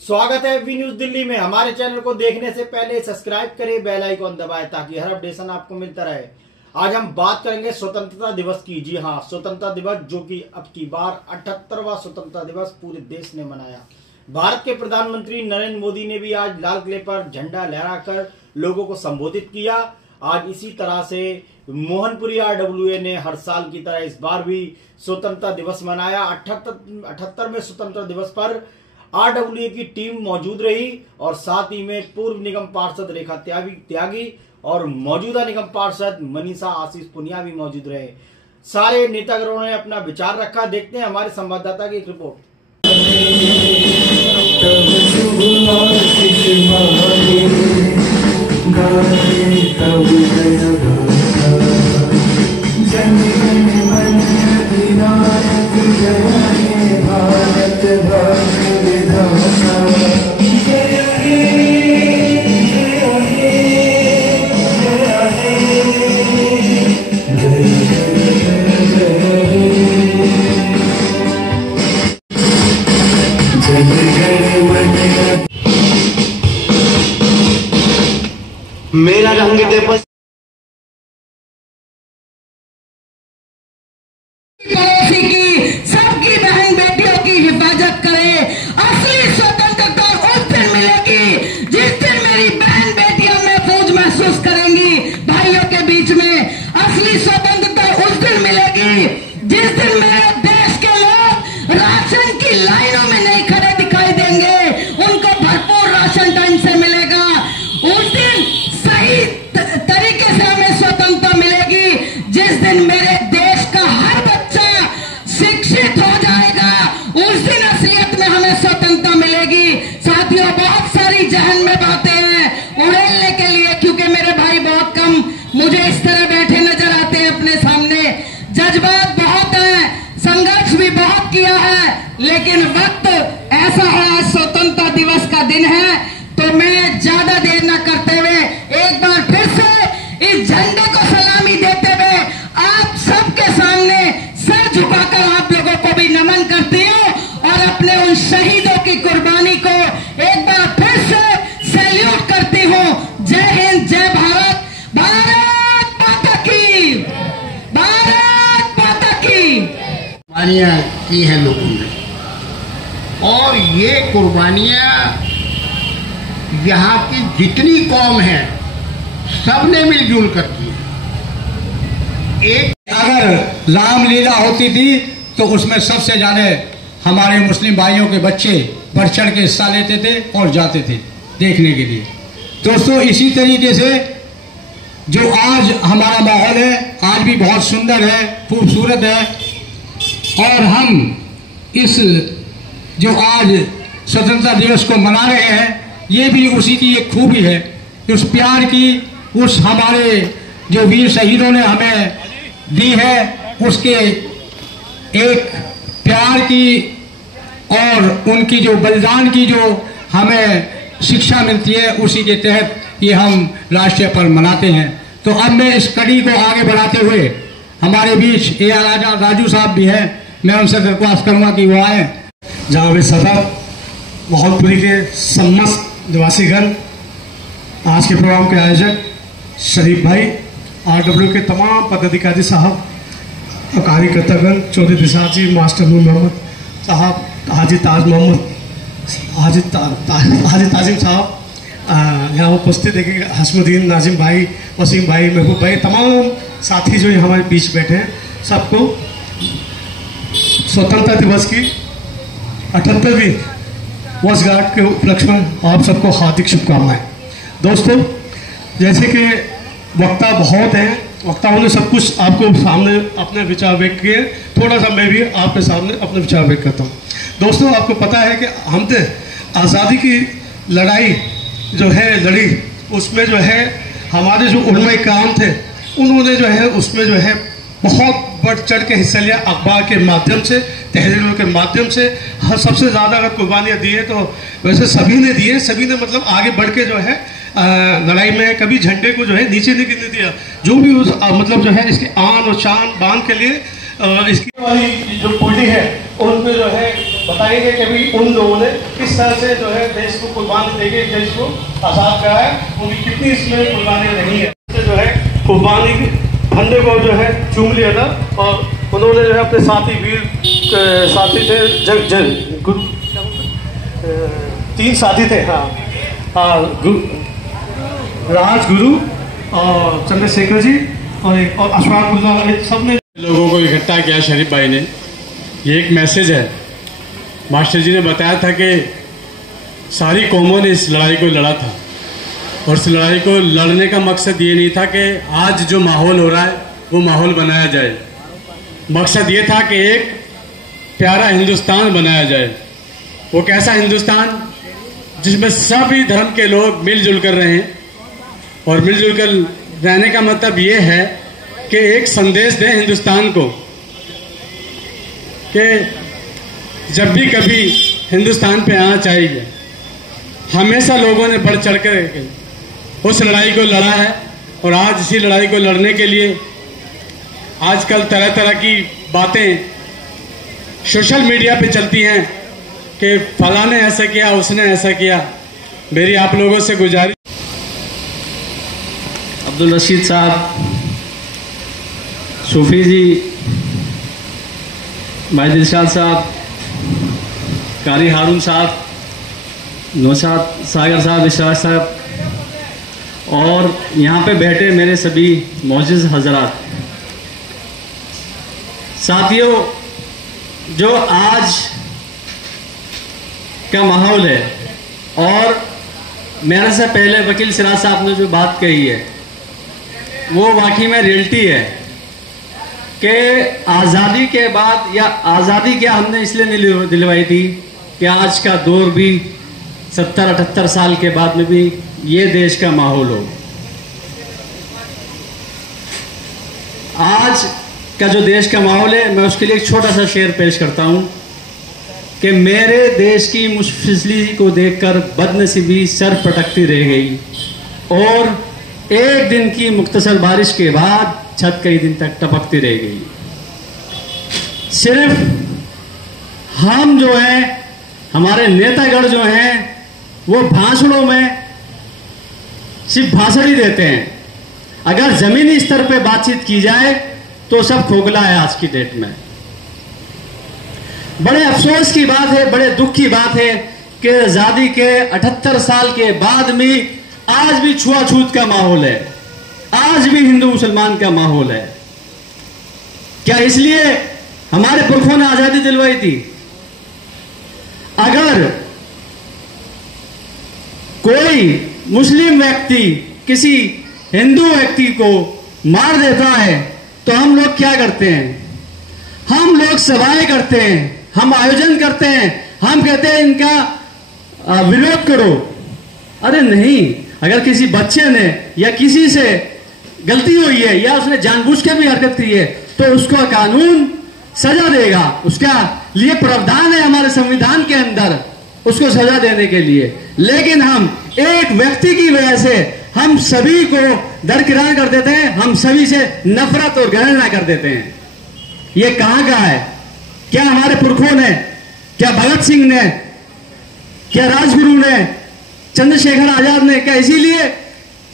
स्वागत है V news Delhi में। हमारे चैनल को देखने से पहले सब्सक्राइब करें, बेल आइकॉन दबाएं ताकि हर अपडेशन आपको मिलता रहे। आज हम बात करेंगे स्वतंत्रता दिवस की। जी हाँ, स्वतंत्रता दिवस जो कि अब की बार 78वां स्वतंत्रता दिवस पूरे देश ने मनाया। भारत के प्रधानमंत्री नरेंद्र मोदी ने भी आज लाल किले पर झंडा लहराकर लोगों को संबोधित किया। आज इसी तरह से मोहनपुरी RWA ने हर साल की तरह इस बार भी स्वतंत्रता दिवस मनाया। 78वें स्वतंत्रता दिवस पर RWA की टीम मौजूद रही और साथ ही में पूर्व निगम पार्षद रेखा त्यागी और मौजूदा निगम पार्षद मनीषा आशीष पुनिया भी मौजूद रहे। सारे नेतागणों ने अपना विचार रखा। देखते हैं हमारे संवाददाता की एक रिपोर्ट। मेरा रंग दे बस सबकी बहन बेटियों की हिफाजत करे। असली स्वतंत्रता उस दिन मिलेगी जिस दिन मेरी बहन बेटियां महफूज महसूस करेंगी भाइयों के बीच में। असली स्वतंत्रता उस दिन मिलेगी जिस दिन मेरे देश के लोग राशन की लाइनों में नहीं खड़े दिखाई देंगे, उनको भरपूर राशन टाइम से मिलेगा। उस दिन सही तरीके से हमें स्वतंत्रता मिलेगी जिस दिन मेरे देश का हर बच्चा शिक्षित हो जाएगा। उस दिन असलियत में हमें स्वतंत्रता मिलेगी। साथियों, बहुत सारी जहन में बातें हैं उड़ेलने के लिए, क्योंकि मेरे भाई बहुत कम मुझे इस तरह बैठे नजर आते हैं अपने सामने। जज्बात बहुत हैं, संघर्ष भी बहुत किया है, लेकिन वक्त ऐसा है, आज स्वतंत्रता दिवस का दिन है। तो मैं ज्यादा देर न करते हुए एक बार फिर से इस झंडे को सलामी देते हुए आप सबके सामने सर झुकाकर आप लोगों को भी नमन करती हूँ और अपने उन शहीदों की कुर्बानी को एक बार फिर से सैल्यूट करती हूँ। जय हिंद, जय भारत, भारत माता की, भारत माता की। कुर्बानियां की हैं लोगों ने, और ये कुर्बानियां यहाँ की जितनी कौम है सबने मिलजुल कर की। एक अगर रामलीला होती थी तो उसमें सबसे ज्यादा हमारे मुस्लिम भाइयों के बच्चे बढ़ चढ़ के हिस्सा लेते थे और जाते थे देखने के लिए। दोस्तों, इसी तरीके से जो आज हमारा माहौल है आज भी बहुत सुंदर है, खूबसूरत है, और हम इस जो आज स्वतंत्रता दिवस को मना रहे हैं ये भी उसी की एक खूबी है, उस प्यार की, उस हमारे जो वीर शहीदों ने हमें दी है उसके एक प्यार की और उनकी जो बलिदान की जो हमें शिक्षा मिलती है, उसी के तहत ये हम राष्ट्रीय पर्व मनाते हैं। तो अब मैं इस कड़ी को आगे बढ़ाते हुए हमारे बीच AR राजू साहब भी हैं, मैं उनसे दरख्वास्त करूँगा कि वो आए। जहाँ वे सदा मोहनपुरी के समस्त निवासीगण, आज के प्रोग्राम के आयोजक शरीफ भाई, RWA के तमाम पदाधिकारी साहब, कार्यकर्तागण, चौधरी दिशा जी, मास्टर नूर मोहम्मद साहब, हाजी ताज मोहम्मद, हाजी ताजिम साहब, यहाँ उपस्थित देखिए हसमुद्दीन, नाजिम भाई, वसीम भाई, महबूब भाई, तमाम साथी जो हमारे बीच बैठे हैं, सबको स्वतंत्रता दिवस की 78वीं वर्षगांठ के उपलक्ष्य में आप सबको हार्दिक शुभकामनाएं। दोस्तों, जैसे कि वक्ता बहुत हैं, वक्ताओं ने सब कुछ आपको सामने अपने विचार व्यक्त किए, थोड़ा सा मैं भी आपके सामने अपने विचार व्यक्त करता हूँ। दोस्तों, आपको पता है कि हमने आज़ादी की लड़ाई जो है लड़ी, उसमें जो है हमारे जो उलमा इकराम थे उन्होंने जो है उसमें जो है बहुत बढ़ चढ़ के हिस्सा लिया। अखबार के माध्यम से, तहरीरों के माध्यम से, हर सबसे ज़्यादा अगर कुर्बानियाँ दी है तो वैसे सभी ने दी है। सभी ने मतलब आगे बढ़ के जो है लड़ाई में कभी झंडे को जो है नीचे नहीं गिरने दिया। जो भी उस मतलब जो है इसकी आन और शान बान के लिए इसकी वाली जो पुलिस है उन पे जो है बताएंगे कि भी उन लोगों ने किस किस तरह से जो है देश को कुर्बानी देके देश को आज़ाद कराया, उनकी कितनी इसमें कुर्बानी रही है। जो है कुर्बानी फंदे को जो है चूम लिया था और उन्होंने जो है अपने साथी वीर साथी थे तीन साथी थे, राजगुरु और चंद्रशेखर जी और अशफाकुल्लाह, सब ने लोगों को इकट्ठा किया। शरीफ भाई ने ये एक मैसेज है। मास्टर जी ने बताया था कि सारी कौमों ने इस लड़ाई को लड़ा था और इस लड़ाई को लड़ने का मकसद ये नहीं था कि आज जो माहौल हो रहा है वो माहौल बनाया जाए। मकसद ये था कि एक प्यारा हिंदुस्तान बनाया जाए। वो कैसा हिंदुस्तान जिसमें सभी धर्म के लोग मिलजुल कर रहे हैं, और मिलजुल कर रहने का मतलब ये है कि एक संदेश दें हिंदुस्तान को कि जब भी कभी हिंदुस्तान पे आना चाहिए। हमेशा लोगों ने बढ़ चढ़ कर उस लड़ाई को लड़ा है और आज इसी लड़ाई को लड़ने के लिए आजकल तरह तरह की बातें सोशल मीडिया पे चलती हैं कि फलां ने ऐसा किया, उसने ऐसा किया। मेरी आप लोगों से गुजारिश, अब्दुल रशीद साहब, सूफी जी, भाई दिलशाद साहब, कारी हारून साहब, नौशाद सागर साहब, इशराक साहब और यहाँ पे बैठे मेरे सभी मौजूद हजरात, साथियों, जो आज का माहौल है और मेरे से पहले वकील सिराज साहब ने जो बात कही है वो वाकई में रियलिटी है कि आज़ादी के बाद, या आज़ादी क्या हमने इसलिए नहीं दिलवाई थी कि आज का दौर भी 70-78 साल के बाद में भी ये देश का माहौल हो। आज का जो देश का माहौल है, मैं उसके लिए एक छोटा सा शेर पेश करता हूं कि मेरे देश की मुश्किली को देखकर बदनसीबी सर पटकती रह गई और एक दिन की मुख्तसर बारिश के बाद छत कई दिन तक टपकती रह गई। सिर्फ हम जो हैं, हमारे नेतागढ़ जो हैं, वो भाषणों में सिर्फ भाषण ही देते हैं। अगर जमीनी स्तर पे बातचीत की जाए तो सब खोखला है आज की डेट में। बड़े अफसोस की बात है, बड़े दुख की बात है कि आजादी के 78 साल के बाद भी आज भी छुआछूत का माहौल है, आज भी हिंदू मुसलमान का माहौल है। क्या इसलिए हमारे पुरखों ने आजादी दिलवाई थी? अगर कोई मुस्लिम व्यक्ति किसी हिंदू व्यक्ति को मार देता है तो हम लोग क्या करते हैं? हम लोग सभाएं करते हैं, हम आयोजन करते हैं, हम कहते हैं इनका विरोध करो। अरे नहीं, अगर किसी बच्चे ने या किसी से गलती हुई है या उसने जानबूझ के भी हरकत की है तो उसको कानून सजा देगा। उसका लिए प्रावधान है हमारे संविधान के अंदर उसको सजा देने के लिए। लेकिन हम एक व्यक्ति की वजह से हम सभी को दरकिरार कर देते हैं, हम सभी से नफरत और घृणा कर देते हैं। ये कहां का है? क्या हमारे पुरखों ने, क्या भगत सिंह ने, क्या राजगुरु ने, चंद्रशेखर आजाद ने, क्या इसीलिए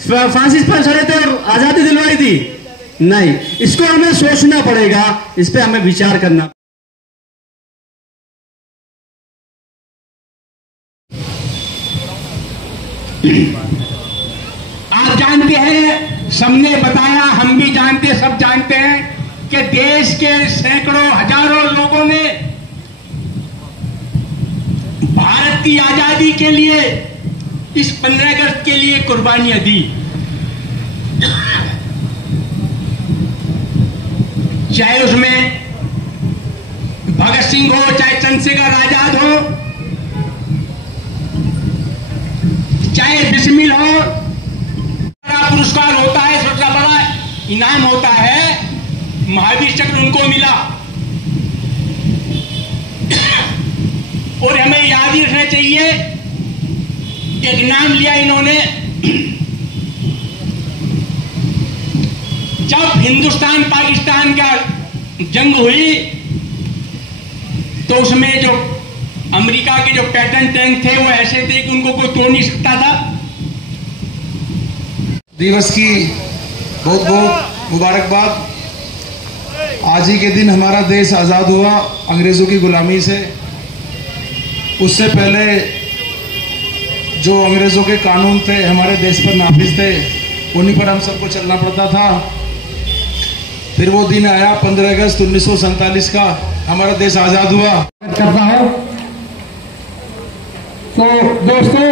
फांसी पर चढ़े थे और आजादी दिलवाई थी? नहीं, इसको हमें सोचना पड़ेगा, इस पे हमें विचार करना। आप जानते हैं, सबने बताया, हम भी जानते, सब जानते हैं कि देश के सैकड़ों हजारों लोगों ने भारत की आजादी के लिए, इस 15 अगस्त के लिए कुर्बानियां दी। चाहे उसमें भगत सिंह हो, चाहे चंद्रशेखर आजाद हो, चाहे बिस्मिल हो। बड़ा पुरस्कार होता है, सबसे बड़ा इनाम होता है महावीर चक्र उनको मिला। और हमें याद ही रखना चाहिए, एक नाम लिया इन्होंने, जब हिंदुस्तान पाकिस्तान का जंग हुई तो उसमें जो अमेरिका के जो पैटर्न टैंक थे वो ऐसे थे कि उनको कोई तोड़ नहीं सकता था। दिवस की बहुत बहुत मुबारकबाद। आज ही के दिन हमारा देश आज़ाद हुआ अंग्रेज़ों की गुलामी से। उससे पहले जो अंग्रेज़ों के कानून थे हमारे देश पर नाफिज थे, उन्हीं पर हम सबको चलना पड़ता था। फिर वो दिन आया 15 अगस्त 1947 का, हमारा देश आज़ाद हुआ। करता हूं। तो दोस्तों,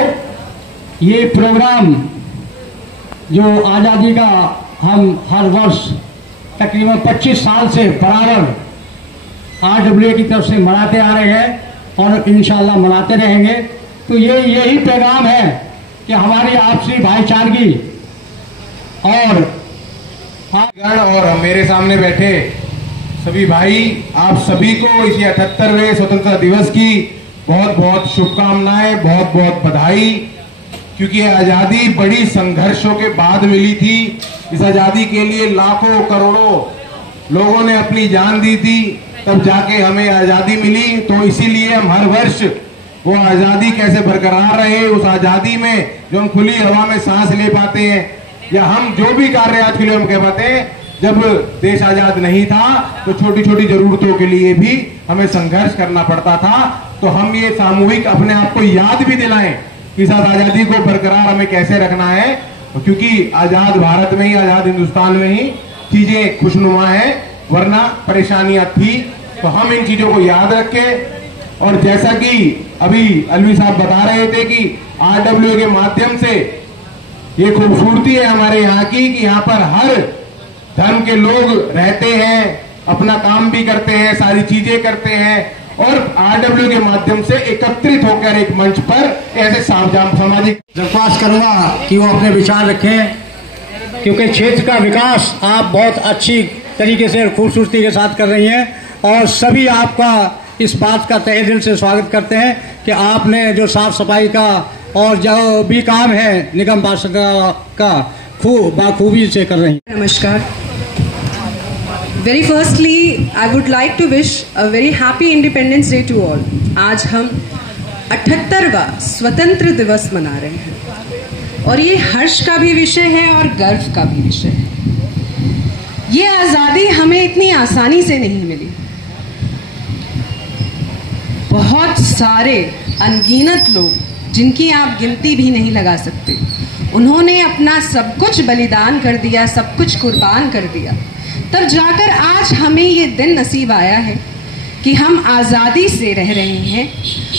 ये प्रोग्राम जो आज़ादी का हम हर वर्ष तकरीबन 25 साल से बराबर RWA की तरफ से मनाते आ रहे हैं और इंशाल्लाह मनाते रहेंगे। तो ये यही पैगाम है कि हमारी आपसी भाईचारगी और मेरे सामने बैठे सभी भाई, आप सभी को इस 78वें स्वतंत्रता दिवस की बहुत बहुत शुभकामनाएं, बहुत बहुत बधाई। क्योंकि आज़ादी बड़ी संघर्षों के बाद मिली थी। इस आज़ादी के लिए लाखों करोड़ों लोगों ने अपनी जान दी थी, तब जाके हमें आज़ादी मिली। तो इसीलिए हम हर वर्ष वो आज़ादी कैसे बरकरार रहे, उस आज़ादी में जो हम खुली हवा में सांस ले पाते हैं, या हम जो भी कार्य आज के लिए हम कह पाते हैं, जब देश आज़ाद नहीं था तो छोटी छोटी जरूरतों के लिए भी हमें संघर्ष करना पड़ता था। तो हम ये सामूहिक अपने आप को याद भी दिलाएं कि इस आज़ादी को बरकरार हमें कैसे रखना है, क्योंकि आज़ाद भारत में ही, आज़ाद हिंदुस्तान में ही चीजें खुशनुमा है, वरना परेशानियां थी। तो हम इन चीजों को याद रखें। और जैसा कि अभी अलवी साहब बता रहे थे कि RWA के माध्यम से ये खूबसूरती है हमारे यहाँ की कि यहाँ पर हर धर्म के लोग रहते हैं, अपना काम भी करते हैं, सारी चीजें करते हैं, और RWA के माध्यम से एकत्रित होकर एक मंच पर ऐसे सामाजिक दरख्वास्त करूंगा कि वो अपने विचार रखें, क्योंकि क्षेत्र का विकास आप बहुत अच्छी तरीके से और खूबसूरती के साथ कर रही हैं, और सभी आपका इस बात का तहे दिल से स्वागत करते हैं कि आपने जो साफ सफाई का और जो भी काम है निगम पार्षद का बाखूबी से कर रही हैं। नमस्कार। Very firstly I would like to wish a very happy Independence Day to all. आज हम 78वां स्वतंत्र दिवस मना रहे हैं और ये हर्ष का भी विषय है और गर्व का भी विषय है। ये आज़ादी हमें इतनी आसानी से नहीं मिली। बहुत सारे अनगिनत लोग, जिनकी आप गिनती भी नहीं लगा सकते, उन्होंने अपना सब कुछ बलिदान कर दिया, सब कुछ कुर्बान कर दिया, तब जाकर आज हमें ये दिन नसीब आया है कि हम आज़ादी से रह रहे हैं।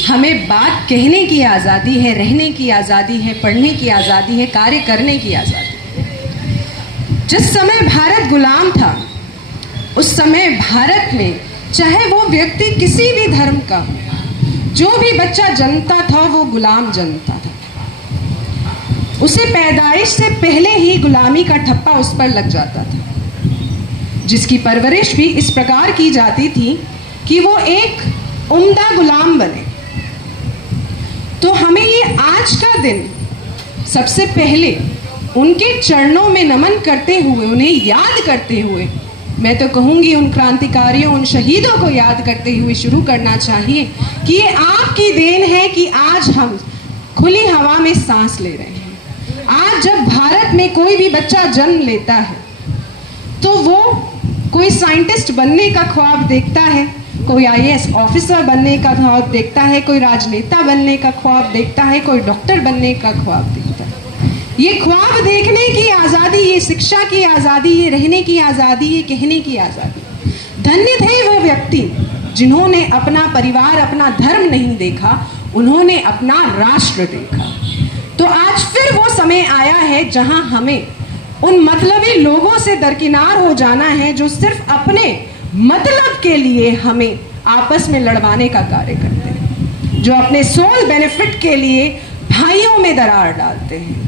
हमें बात कहने की आज़ादी है, रहने की आज़ादी है, पढ़ने की आज़ादी है, कार्य करने की आज़ादी है। जिस समय भारत गुलाम था, उस समय भारत में चाहे वो व्यक्ति किसी भी धर्म का हो, जो भी बच्चा जन्मता था वो गुलाम जन्मता था। उसे पैदाइश से पहले ही गुलामी का ठप्पा उस पर लग जाता था, जिसकी परवरिश भी इस प्रकार की जाती थी कि वो एक उम्दा गुलाम बने। तो हमें ये आज का दिन सबसे पहले उनके चरणों में नमन करते हुए, उन्हें याद करते हुए, मैं तो कहूंगी उन क्रांतिकारियों, उन शहीदों को याद करते हुए शुरू करना चाहिए कि ये आपकी देन है कि आज हम खुली हवा में सांस ले रहे हैं। आज जब भारत में कोई भी बच्चा जन्म लेता है तो वो कोई साइंटिस्ट बनने का ख्वाब देखता है, कोई IAS ऑफिसर बनने का ख्वाब देखता है, कोई राजनेता बनने का ख्वाब देखता है, कोई डॉक्टर बनने का ख्वाब देखता है। ये ख्वाब देखने की आज़ादी, ये शिक्षा की आज़ादी, ये रहने की आज़ादी, ये कहने की आज़ादी। धन्य थे वो व्यक्ति जिन्होंने अपना परिवार, अपना धर्म नहीं देखा, उन्होंने अपना राष्ट्र देखा। तो आज फिर वो समय आया है जहां हमें उन मतलबी लोगों से दरकिनार हो जाना है जो सिर्फ अपने मतलब के लिए हमें आपस में लड़वाने का कार्य करते हैं, जो अपने सोल बेनिफिट के लिए भाइयों में दरार डालते हैं।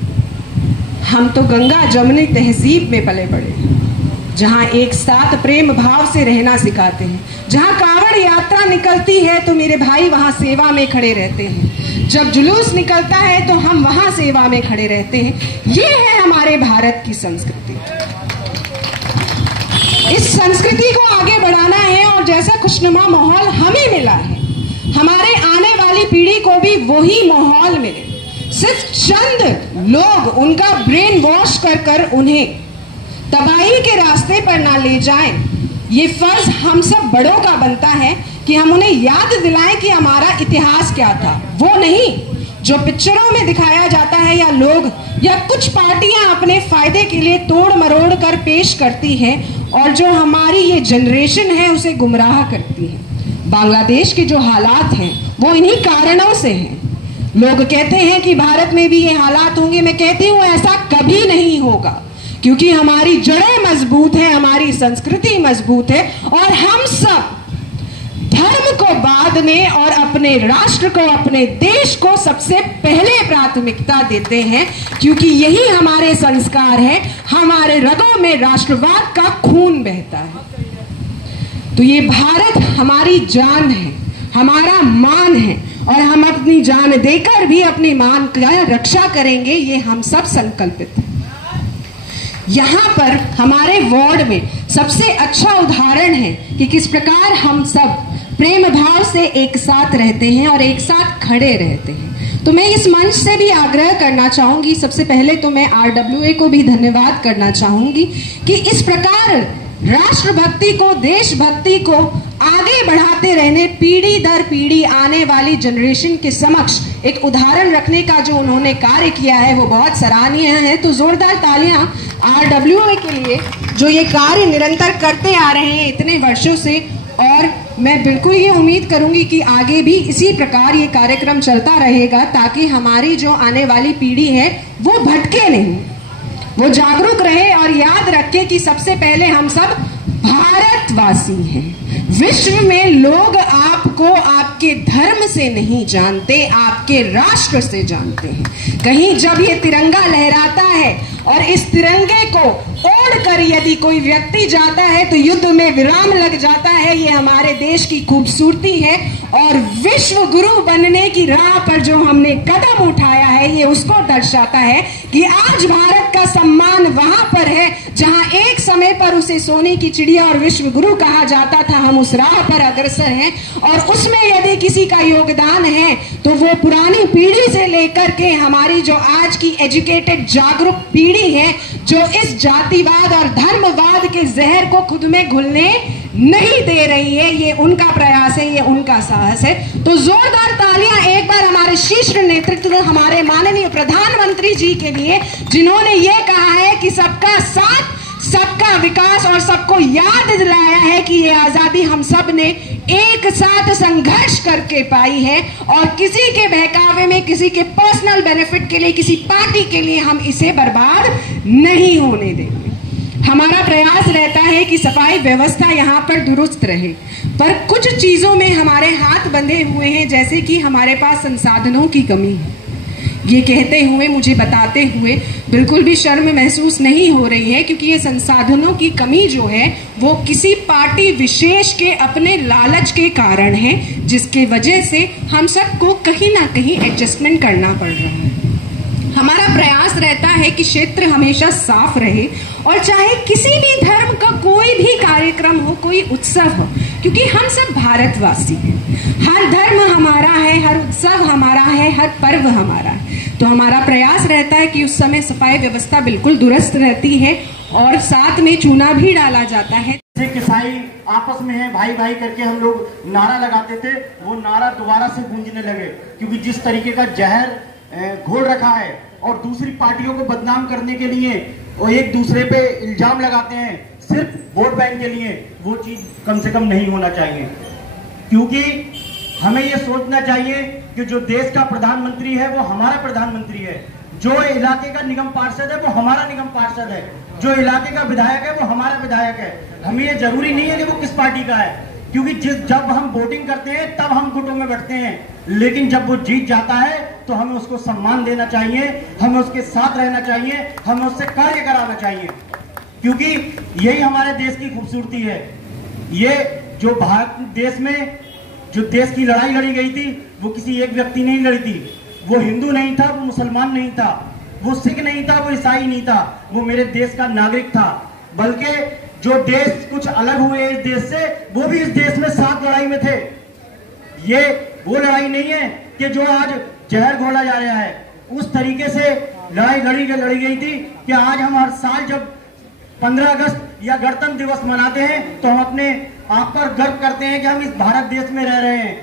हम तो गंगा जमुनी तहजीब में पले बड़े हैं, जहाँ एक साथ प्रेम भाव से रहना सिखाते हैं, जहाँ कांवड़ यात्रा निकलती है तो मेरे भाई वहाँ सेवा में खड़े रहते हैं, जब जुलूस निकलता है तो हम वहाँ सेवा में खड़े रहते हैं। ये है हमारे भारत की संस्कृति। इस संस्कृति को आगे बढ़ाना है और जैसा खुशनुमा माहौल हमें मिला है, हमारे आने वाले वाली पीढ़ी को भी वही माहौल मिले। सिर्फ चंद लोग उनका ब्रेन वॉश कर कर उन्हें तबाही के रास्ते पर ना ले जाएं, ये फर्ज हम सब बड़ों का बनता है कि हम उन्हें याद दिलाएं कि हमारा इतिहास क्या था। वो नहीं जो पिक्चरों में दिखाया जाता है या लोग या कुछ पार्टियां अपने फायदे के लिए तोड़ मरोड़ कर पेश करती है और जो हमारी ये जनरेशन है उसे गुमराह करती है। बांग्लादेश के जो हालात हैं वो इन्हीं कारणों से हैं। लोग कहते हैं कि भारत में भी ये हालात होंगे, मैं कहती हूँ ऐसा कभी नहीं होगा, क्योंकि हमारी जड़ें मजबूत हैं, हमारी संस्कृति मजबूत है और हम सब धर्म को बांधने और अपने राष्ट्र को, अपने देश को सबसे पहले प्राथमिकता देते हैं, क्योंकि यही हमारे संस्कार है। हमारे रगों में राष्ट्रवाद का खून बहता है। तो ये भारत हमारी जान है, हमारा मान है और हम अपनी जान देकर भी अपनी मान का रक्षा करेंगे, ये हम सब संकल्पित हैं। यहाँ पर हमारे वार्ड में सबसे अच्छा उदाहरण है कि किस प्रकार हम सब प्रेम भाव से एक साथ रहते हैं और एक साथ खड़े रहते हैं। तो मैं इस मंच से भी आग्रह करना चाहूंगी, सबसे पहले तो मैं RWA को भी धन्यवाद करना चाहूंगी कि इस प्रकार राष्ट्रभक्ति को, देशभक्ति को आगे बढ़ाते रहने, पीढ़ी दर पीढ़ी आने वाली जनरेशन के समक्ष एक उदाहरण रखने का जो उन्होंने कार्य किया है वो बहुत सराहनीय है। तो जोरदार तालियां RWA के लिए जो ये कार्य निरंतर करते आ रहे हैं इतने वर्षों से। और मैं बिल्कुल ये उम्मीद करूंगी कि आगे भी इसी प्रकार ये कार्यक्रम चलता रहेगा, ताकि हमारी जो आने वाली पीढ़ी है वो भटके नहीं, वो जागरूक रहे और याद रखे कि सबसे पहले हम सब भारतवासी हैं। विश्व में लोग आपको आपके धर्म से नहीं जानते, आपके राष्ट्र से जानते हैं। कहीं जब ये तिरंगा लहराता है और इस तिरंगे को ओढ़कर यदि कोई व्यक्ति जाता है तो युद्ध में विराम लग जाता है। ये हमारे देश की खूबसूरती है और विश्व गुरु बनने की राह पर जो हमने कदम उठाया है ये उसको दर्शाता है कि आज भारत का सम्मान वहां पर है जहां एक समय पर उसे सोने की चिड़िया और विश्व गुरु कहा जाता था। हम उस राह पर अग्रसर हैं और उसमें यदि किसी का योगदान है तो वो पुरानी पीढ़ी से लेकर के हमारी जो आज की एजुकेटेड जागरूक पीढ़ी है, जो इस जातिवाद और धर्मवाद के जहर को खुद में घुलने नहीं दे रही है। ये उनका प्रयास है, ये उनका साहस है। तो जोरदार तालियां एक बार हमारे शीर्ष नेतृत्व, हमारे माननीय प्रधानमंत्री जी के लिए, जिन्होंने ये कहा है कि सबका साथ, सबका विकास और सबको याद दिलाया है कि ये आजादी हम सब ने एक साथ संघर्ष करके पाई है और किसी के बहकावे में, किसी के पर्सनल बेनिफिट के लिए, किसी पार्टी के लिए हम इसे बर्बाद नहीं होने देंगे। हमारा प्रयास रहता है कि सफाई व्यवस्था यहाँ पर दुरुस्त रहे, पर कुछ चीजों में हमारे हाथ बंधे हुए हैं, जैसे कि हमारे पास संसाधनों की कमी है। ये कहते हुए, मुझे बताते हुए बिल्कुल भी शर्म महसूस नहीं हो रही है, क्योंकि ये संसाधनों की कमी जो है वो किसी पार्टी विशेष के अपने लालच के कारण है, जिसके वजह से हम सबको कहीं ना कहीं एडजस्टमेंट करना पड़ रहा है। हमारा प्रयास रहता है कि क्षेत्र हमेशा साफ रहे और चाहे किसी भी धर्म का कोई भी कार्यक्रम हो, कोई उत्सव हो, क्योंकि हम सब भारतवासी हैं। हर धर्म हमारा है, हर उत्सव हमारा है, हर पर्व हमारा है। तो हमारा प्रयास रहता है कि उस समय सफाई व्यवस्था बिल्कुल दुरुस्त रहती है और साथ में चूना भी डाला जाता है। किसाई आपस में है, भाई भाई करके हम लोग नारा लगाते थे, वो नारा दोबारा से गूंजने लगे, क्योंकि जिस तरीके का जहर घोल रखा है और दूसरी पार्टियों को बदनाम करने के लिए वो एक दूसरे पे इल्जाम लगाते हैं सिर्फ वोट बैंक के लिए, वो चीज कम से कम नहीं होना चाहिए। क्योंकि हमें ये सोचना चाहिए कि जो देश का प्रधानमंत्री है वो हमारा प्रधानमंत्री है, जो इलाके का निगम पार्षद है वो हमारा निगम पार्षद है, जो इलाके का विधायक है वो हमारा विधायक है। हमें ये जरूरी नहीं है कि वो किस पार्टी का है, क्योंकि जब हम वोटिंग करते हैं तब हम गुटों में बैठते हैं, लेकिन जब वो जीत जाता है तो हमें उसको सम्मान देना चाहिए, हमें उसके साथ रहना चाहिए, हमें उससे कार्य कराना चाहिए, क्योंकि यही हमारे देश की खूबसूरती है। ये जो भारत देश में जो देश की लड़ाई लड़ी गई थी वो किसी एक व्यक्ति ने नहीं लड़ी थी। वो हिंदू नहीं था, वो मुसलमान नहीं था, वो सिख नहीं था, वो ईसाई नहीं था, वो मेरे देश का नागरिक था। बल्कि जो देश कुछ अलग हुए इस देश से, वो भी इस देश में साथ लड़ाई में थे। ये वो लड़ाई नहीं है कि जो आज जहर घोला जा रहा है, उस तरीके से लड़ाई लड़ी गई थी कि आज हम हर साल जब 15 अगस्त या गणतंत्र दिवस मनाते हैं तो हम अपने आप पर गर्व करते हैं कि हम इस भारत देश में रह रहे हैं।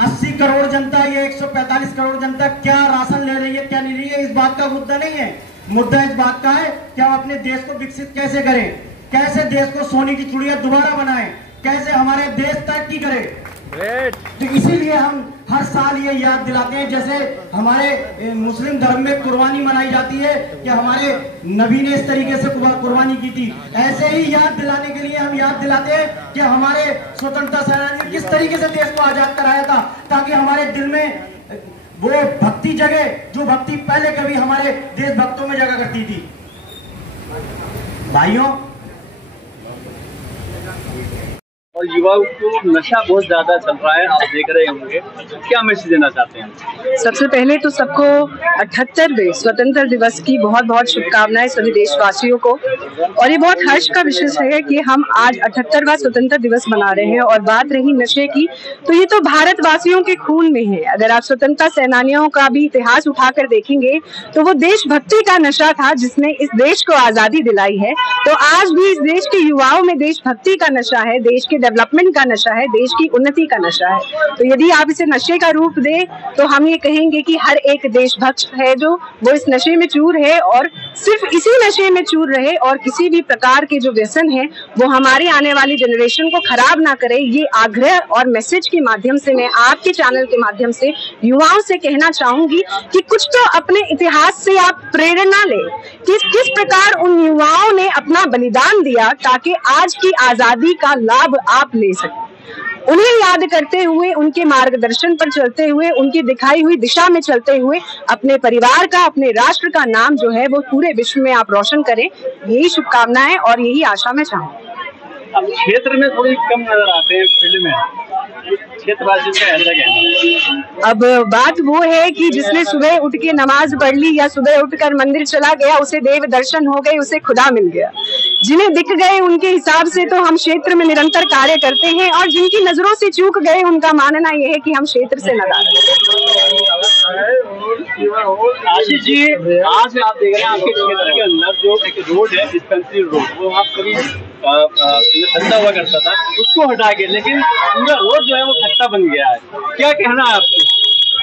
80 करोड़ जनता, ये 145 करोड़ जनता क्या राशन ले रही है, क्या नहीं रही है, इस बात का मुद्दा नहीं है। मुद्दा इस बात का है कि हम अपने देश को विकसित कैसे करें, कैसे देश को सोने की चिड़िया दोबारा बनाएं, कैसे हमारे देश तरक्की करे। तो इसीलिए हम हर साल ये याद दिलाते हैं, जैसे हमारे मुस्लिम धर्म में कुर्बानी मनाई जाती है कि हमारे नबी ने इस तरीके से कुर्बानी की थी, ऐसे ही याद दिलाने के लिए हम याद दिलाते हैं कि हमारे स्वतंत्रता सेनानी ने किस तरीके से देश को आजाद कराया था, ताकि हमारे दिल में वो भक्ति जगे जो भक्ति पहले कभी हमारे देशभक्तों में जगा करती थी। भाइयों और युवाओं को नशा बहुत ज्यादा चल रहा है, आप देख रहे होंगे, क्या मैसेज देना चाहते हैं? सबसे पहले तो सबको 78वें स्वतंत्र दिवस की बहुत बहुत शुभकामनाएं सभी देशवासियों को। और ये बहुत हर्ष का विषय है कि हम आज 78वां स्वतंत्र दिवस मना रहे हैं। और बात रही नशे की, तो ये तो भारतवासियों के खून में है। अगर आप स्वतंत्रता सेनानियों का भी इतिहास उठाकर देखेंगे तो वो देशभक्ति का नशा था जिसने इस देश को आजादी दिलाई है। तो आज भी इस देश के युवाओं में देशभक्ति का नशा है, देश के डेवलपमेंट का नशा है, देश की उन्नति का नशा है। तो यदि आप इसे नशे का रूप दे तो हम ये कहेंगे कि हर एक देशभक्त है जो वो इस नशे में चूर है और सिर्फ इसी नशे में चूर रहे और किसी भी प्रकार के जो व्यसन है वो हमारी आने वाली जनरेशन को खराब ना करे। ये आग्रह और मैसेज के माध्यम से मैं आपके चैनल के माध्यम से युवाओं से कहना चाहूंगी कि कुछ तो अपने इतिहास से आप प्रेरणा लें कि किस प्रकार उन युवाओं ने अपना बलिदान दिया ताकि आज की आजादी का लाभ आप ले सकें। उन्हें याद करते हुए, उनके मार्गदर्शन पर चलते हुए, उनकी दिखाई हुई दिशा में चलते हुए अपने परिवार का, अपने राष्ट्र का नाम जो है वो पूरे विश्व में आप रोशन करें। यही शुभकामनाएं और यही आशा मैं चाहूँगी। अब क्षेत्र में थोड़ी कम नजर आते हैं फील्ड में, क्षेत्रवासियों का ऐसा कहना। अब बात वो है कि जिसने सुबह उठ के नमाज पढ़ ली या सुबह उठकर मंदिर चला गया उसे देव दर्शन हो गए, उसे खुदा मिल गया। जिन्हें दिख गए उनके हिसाब से तो हम क्षेत्र में निरंतर कार्य करते हैं और जिनकी नजरों से चूक गए उनका मानना यह है कि हम क्षेत्र से नाराज हैं। आशीष जी, आज आप देख रहे हैं आपके क्षेत्र के अंदर जो एक रोड है, डिस्पेंसरी रोड, वो आप कभी खट्टा हुआ करता था, उसको हटा के लेकिन पूरा रोड जो है वो खट्टा बन गया है, क्या कहना है आपको?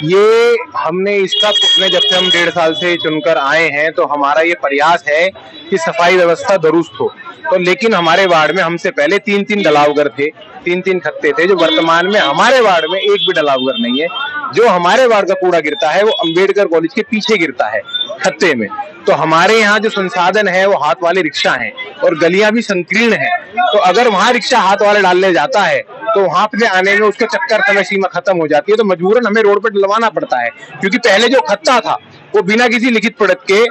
ये हमने इसका जब से हम 1.5 साल से चुनकर आए हैं तो हमारा ये प्रयास है कि सफाई व्यवस्था दुरुस्त हो। तो लेकिन हमारे वार्ड में हमसे पहले 3-3 डलावगर थे, 3-3 खत्ते थे, जो वर्तमान में हमारे वार्ड में एक भी डलावगर नहीं है। जो हमारे वार्ड का कूड़ा गिरता है वो अंबेडकर कॉलेज के पीछे गिरता है खत्ते में। तो हमारे यहाँ जो संसाधन है वो हाथ वाले रिक्शा हैं और गलियां भी संकीर्ण हैं। तो अगर वहाँ रिक्शा हाथ वाले डालने जाता है तो वहां पे आने में उसका चक्कर समय सीमा खत्म हो जाती है। तो मजबूरन हमें रोड पर डलवाना पड़ता है, क्योंकि पहले जो खत्ता था वो बिना किसी लिखित पढ़त के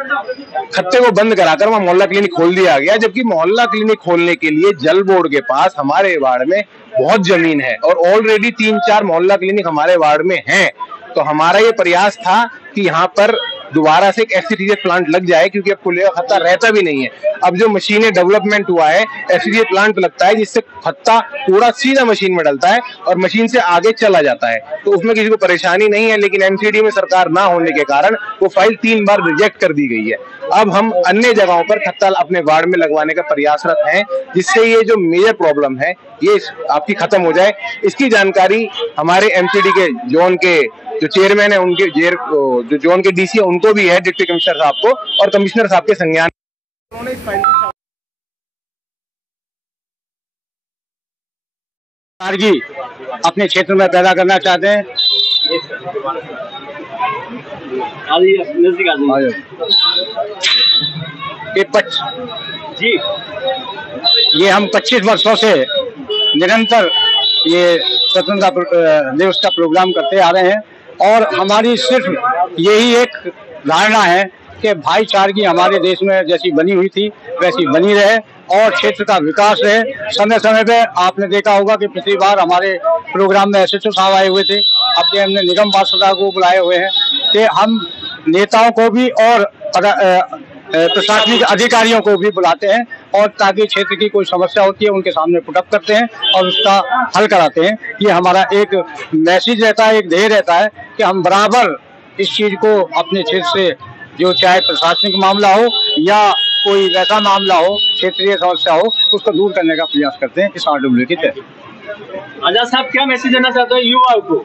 खत्ते को बंद कराकर वहाँ मोहल्ला क्लिनिक खोल दिया गया। जबकि मोहल्ला क्लिनिक खोलने के लिए जल बोर्ड के पास हमारे वार्ड में बहुत जमीन है और ऑलरेडी 3-4 मोहल्ला क्लिनिक हमारे वार्ड में हैं। तो हमारा ये प्रयास था कि यहाँ पर दोबारा से एक एफसीटीएस प्लांट लग जाए, क्योंकि अब खुले का खत्ता रहता भी नहीं है। अब जो मशीनें डेवलपमेंट हुआ है, एफसीटीएस प्लांट लगता है जिससे खत्ता पूरा सीधा मशीन में डलता है और मशीन से आगे चला जाता है। तो उसमें किसी को परेशानी नहीं है, लेकिन एमसीडी में सरकार ना होने के कारण वो फाइल 3 बार रिजेक्ट कर दी गई है। अब हम अन्य जगहों पर खत्ता अपने वार्ड में लगवाने का प्रयासरत हैं, जिससे ये जो मेजर प्रॉब्लम है ये आपकी खत्म हो जाए। इसकी जानकारी हमारे एमसीडी के जोन के जो चेयरमैन है, उनके जो जोन के डीसी है उनको भी है, डिप्टी कमिश्नर साहब को और कमिश्नर साहब के संज्ञान। जी अपने क्षेत्र में पैदा करना चाहते हैं। जी ये हम 25 वर्षों से निरंतर ये स्वतंत्रता दिवस का प्रोग्राम करते आ रहे हैं और हमारी सिर्फ यही एक धारणा है कि भाईचारगी हमारे देश में जैसी बनी हुई थी वैसी बनी रहे और क्षेत्र का विकास रहे। समय समय पे आपने देखा होगा कि पिछली बार हमारे प्रोग्राम में एसएचओ साहब आए हुए थे, अब हमने निगम पार्षद को बुलाए हुए हैं कि हम नेताओं को भी और प्रशासनिक अधिकारियों को भी बुलाते हैं और ताकि क्षेत्र की कोई समस्या होती है उनके सामने पुटअप करते हैं और उसका हल कराते हैं। ये हमारा एक मैसेज रहता है, एक ध्येय रहता है कि हम बराबर इस चीज को अपने क्षेत्र से, जो चाहे प्रशासनिक मामला हो या कोई वैसा मामला हो, क्षेत्रीय समस्या हो, उसको दूर करने का प्रयास करते हैं इस RWA के तहत। आजाद साहब क्या मैसेज देना चाहते हैं युवाओं को?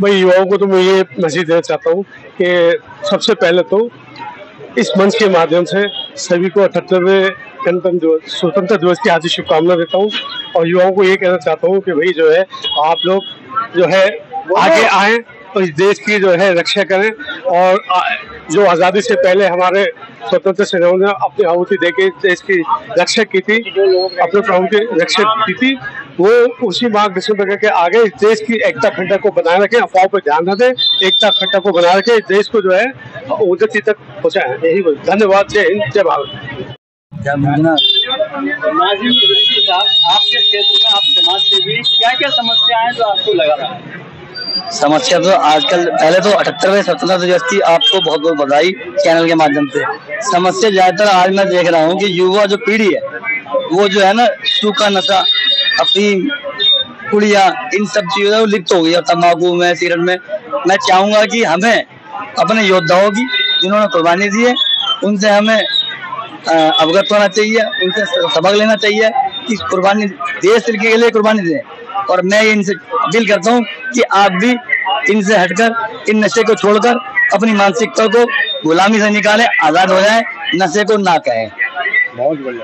भाई युवाओं को तो मैं ये मैसेज देना चाहता हूँ कि सबसे पहले तो इस मंच के माध्यम से सभी को 78वें स्वतंत्रता दिवस की हार्दिक शुभकामनाएं देता हूँ और युवाओं को ये कहना चाहता हूँ कि भाई जो है आप लोग जो है आगे आए और इस देश की जो है रक्षा करें। और जो आज़ादी से पहले हमारे स्वतंत्र सेनानियों ने अपनी आहुति देके देश की रक्षा की थी, अपने प्राणों की रक्षा की थी, वो उसी मार्गदर्शन पर करके आगे इस देश की एकता अखंडता को बनाए रखें, अफवाहों पर ध्यान न दें, एकता अखंडता को बनाए रखें, इस देश को जो है उन्नति तक पहुँचाएं। यही धन्यवाद। जय हिंद, जय भारत। आपके क्षेत्र में आप समाज सेवी, क्या क्या समस्या है जो आपको लगा रहा है? समस्या तो आजकल, पहले तो 78वें स्वतंत्रता दिवस की आपको बहुत बहुत बधाई चैनल के माध्यम से। समस्या ज्यादातर आज मैं देख रहा हूँ कि युवा जो पीढ़ी है वो जो है ना सूखा नशा, अफीम, कुड़िया, इन सब चीजों में लिप्त हो गई है, तंबाकू में, सिगरेट में। मैं चाहूंगा कि हमें अपने योद्धाओं की जिन्होंने कुर्बानी दी है उनसे हमें अवगत होना चाहिए, उनसे सबक लेना चाहिए कि कुर्बानी देश के लिए कुर्बानी दें। और मैं इनसे अपील करता हूँ कि आप भी इनसे हटकर, इन नशे को छोड़कर अपनी मानसिकता को गुलामी से निकालें, आजाद हो जाएं, नशे को ना कहें। बहुत बढ़िया।